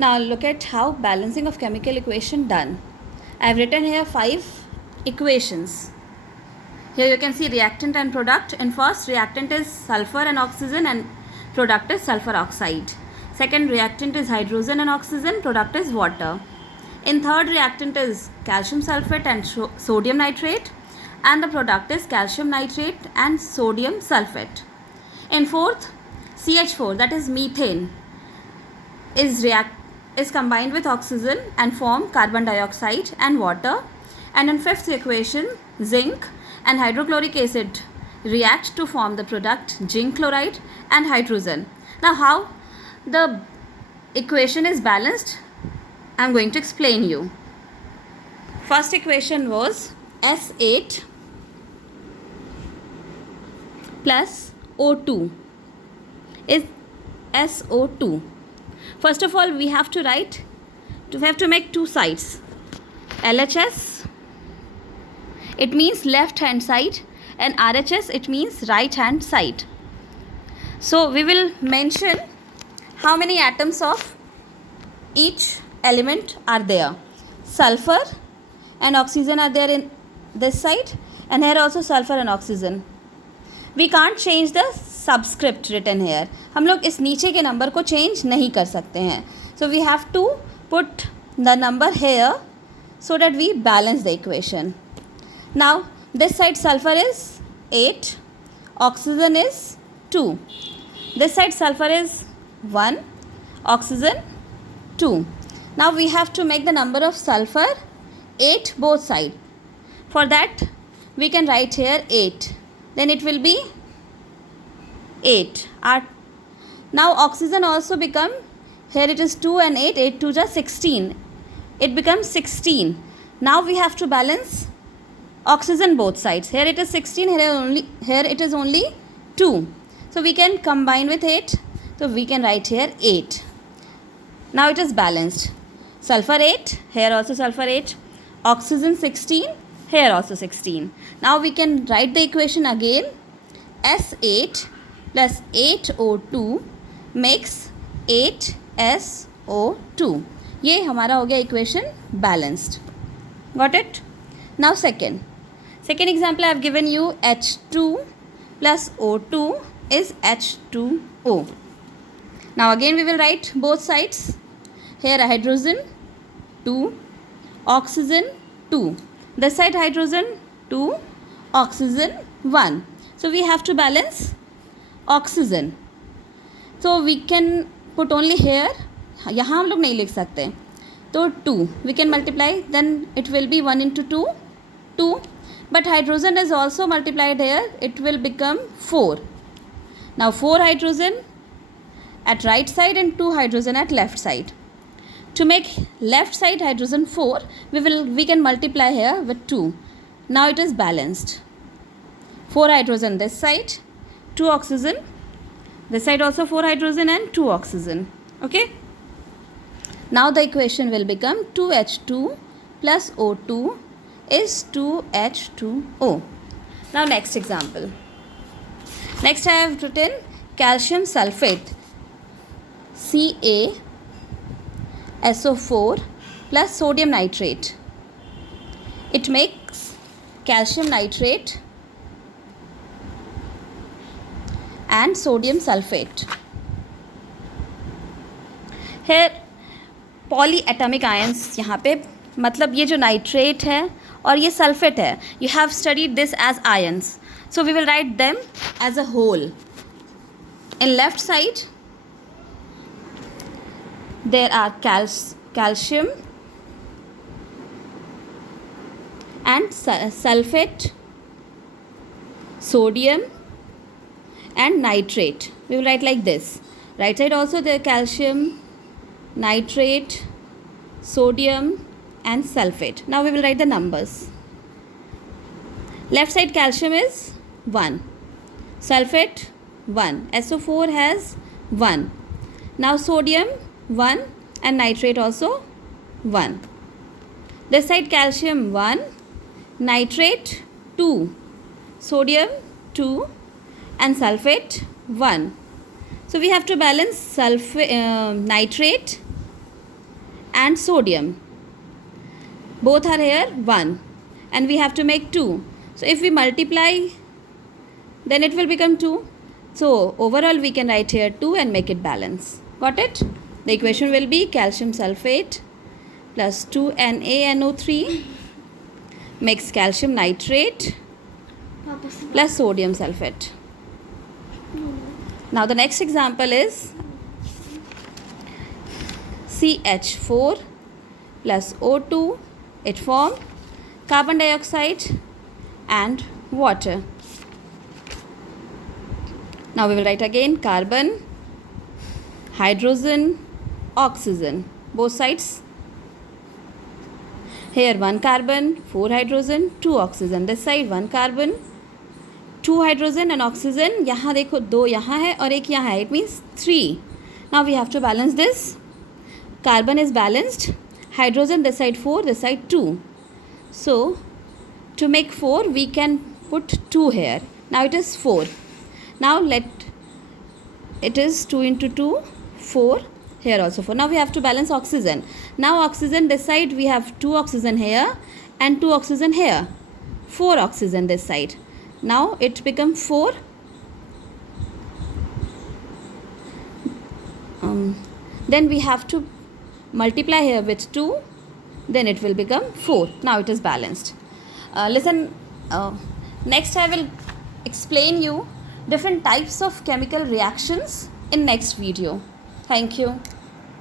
Now look at how balancing of chemical equation done. I have written here 5 equations. Here you can see reactant and product. In first, reactant is sulfur and oxygen and product is sulfur oxide. Second, reactant is hydrogen and oxygen, product is water. In third, reactant is calcium sulfate and sodium nitrate, and the product is calcium nitrate and sodium sulfate. In fourth, CH4, that is methane, is combined with oxygen and form carbon dioxide and water. And in fifth equation, zinc and hydrochloric acid react to form the product zinc chloride and hydrogen. Now how the equation is balanced, I am going to explain you. First equation was S8 plus O2 is SO2. First of all, we have to make two sides. LHS, it means left hand side, and RHS, it means right hand side. So we will mention how many atoms of each element are there. Sulfur and oxygen are there in this side, and here also sulfur and oxygen. We can't change the subscript written here. हम लोग इस नीचे के number को change नहीं कर सकते हैं. So we have to put the number here so that we balance the equation. Now this side sulfur is 8, oxygen is 2. This side sulfur is 1, oxygen 2. Now we have to make the number of sulfur 8 both sides. For that we can write here 8. Then it will be 8. Now oxygen also become, here it is 2 and 8, 8 2 is 16. It becomes 16. Now we have to balance oxygen both sides. Here it is 16, here it is only 2. So we can combine with 8. So we can write here 8. Now it is balanced. Sulfur 8, here also sulfur 8. Oxygen 16, here also 16. Now we can write the equation again. S8 plus 8O2 makes 8SO2. ये हमारा हो गया equation balanced. Got it? Now second example I have given you. H2 plus O2 is H2O. Now again we will write both sides. Here hydrogen 2, oxygen 2. This side hydrogen 2, oxygen 1. So we have to balance oxygen. So we can put only here. यहाँ हम लोग नहीं लिख सकते. तो 2 we can multiply, then it will be 1 into 2, 2. But hydrogen is also multiplied here. It will become 4. Now 4 hydrogen at right side and 2 hydrogen at left side. To make left side hydrogen 4, we can multiply here with 2. Now it is balanced. 4 hydrogen this side, 2 oxygen. This side also 4 hydrogen and 2 oxygen. Okay. Now the equation will become 2H2 plus O2 is 2H2O. Now next example. Next I have written calcium sulfate CaSO4 plus sodium nitrate. It makes calcium nitrate and sodium sulfate. Here polyatomic ions यहाँ पे, मतलब ये जो nitrate है और ये sulfate है, you have studied this as ions. So we will write them as a whole. In left side there are calcium and sulfate, sodium and nitrate. We will write like this. Right side also there calcium, nitrate, sodium and sulfate. Now we will write the numbers. Left side calcium is 1, sulfate 1, SO4 has 1. Now sodium 1 and nitrate also 1. This side calcium 1, nitrate 2, sodium 2 and sulfate 1. So we have to balance nitrate and sodium. Both are here 1 and we have to make 2. So if we multiply, then it will become 2. So overall we can write here 2 and make it balance. Got it? The equation will be calcium sulfate plus 2NaNO3 makes calcium nitrate plus sodium sulfate. Now the next example is CH4 plus O2. It forms carbon dioxide and water. Now we will write again carbon, hydrogen, oxygen, both sides. Here 1 carbon, 4 hydrogen, 2 oxygen. This side 1 carbon, 2 hydrogen and oxygen. यहाँ देखो 2 यहाँ है और 1 यहाँ है. It means 3. Now we have to balance this. Carbon is balanced. Hydrogen this side 4, this side 2. So to make 4 we can put 2 here. Now it is 4. Now it is 2 into 2, 4. Here also 4. Now we have to balance oxygen. Now oxygen this side we have 2 oxygen here and 2 oxygen here. 4 oxygen this side. Now it becomes 4. Then we have to multiply here with 2. Then it will become 4. Now it is balanced. Listen, next I will explain you different types of chemical reactions in next video. Thank you.